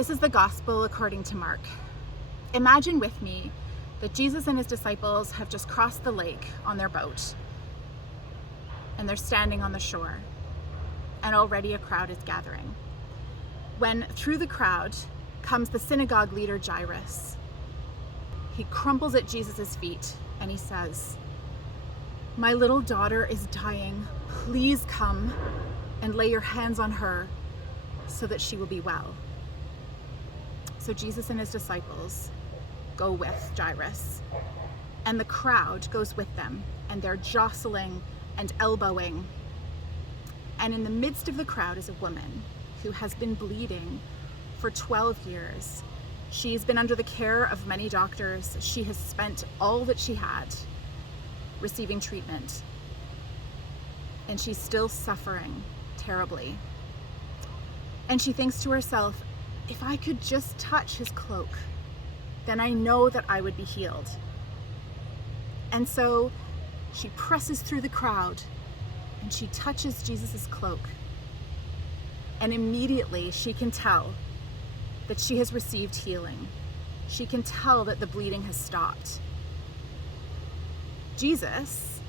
This is the gospel according to Mark. Imagine with me that Jesus and his disciples have just crossed the lake on their boat, and they're standing on the shore, and already a crowd is gathering. When through the crowd comes the synagogue leader Jairus. He crumples at Jesus' feet and he says, "My little daughter is dying. Please come and lay your hands on her so that she will be well." So Jesus and his disciples go with Jairus, and the crowd goes with them, and they're jostling and elbowing. And in the midst of the crowd is a woman who has been bleeding for 12 years. She's been under the care of many doctors. She has spent all that she had receiving treatment, and she's still suffering terribly. And she thinks to herself, if I could just touch his cloak, then I know that I would be healed. And so she presses through the crowd and she touches Jesus' cloak. And immediately she can tell that she has received healing. She can tell that the bleeding has stopped. Jesus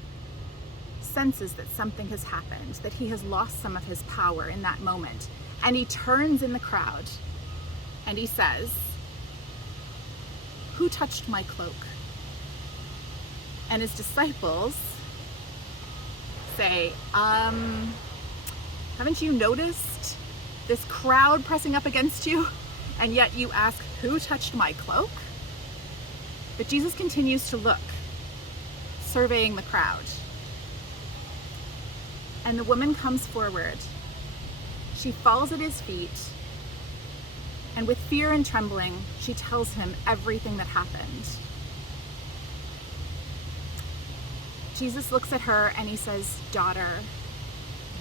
senses that something has happened, that he has lost some of his power in that moment. And he turns in the crowd and he says, "Who touched my cloak?" And his disciples say, haven't you noticed this crowd pressing up against you? And yet you ask, "Who touched my cloak?" But Jesus continues to look, surveying the crowd. And the woman comes forward. She falls at his feet, and with fear and trembling, she tells him everything that happened. Jesus looks at her and he says, "Daughter,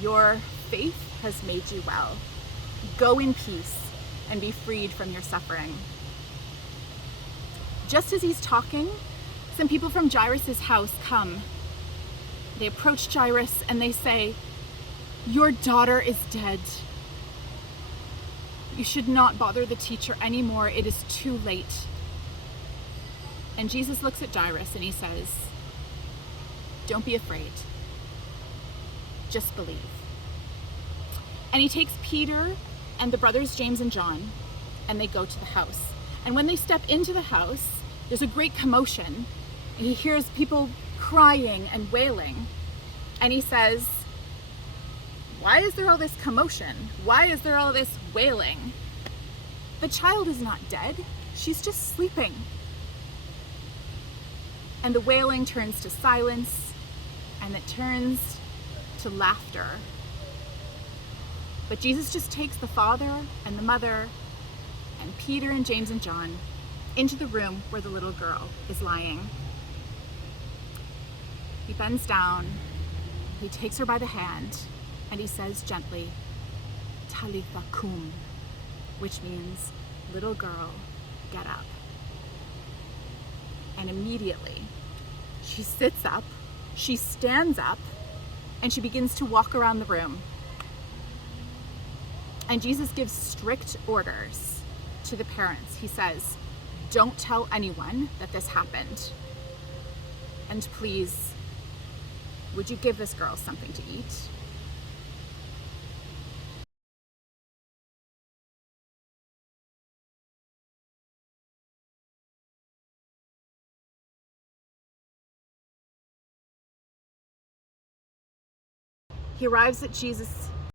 your faith has made you well. Go in peace and be freed from your suffering." Just as he's talking, some people from Jairus' house come. They approach Jairus and they say, "Your daughter is dead. You should not bother the teacher anymore. It is too late." And Jesus looks at Jairus and he says, "Don't be afraid. Just believe." And he takes Peter and the brothers James and John, and they go to the house. And when they step into the house, there's a great commotion. And he hears people crying and wailing. And he says, "Why is there all this commotion? Why is there all this wailing? The child is not dead. She's just sleeping." And the wailing turns to silence, and it turns to laughter. But Jesus just takes the father and the mother and Peter and James and John into the room where the little girl is lying. He bends down, he takes her by the hand, and he says gently, "Talitha kum," which means, "Little girl, get up." And immediately she sits up, she stands up, and she begins to walk around the room. And Jesus gives strict orders to the parents. He says, "Don't tell anyone that this happened. And please, would you give this girl something to eat?" He arrives at Jesus'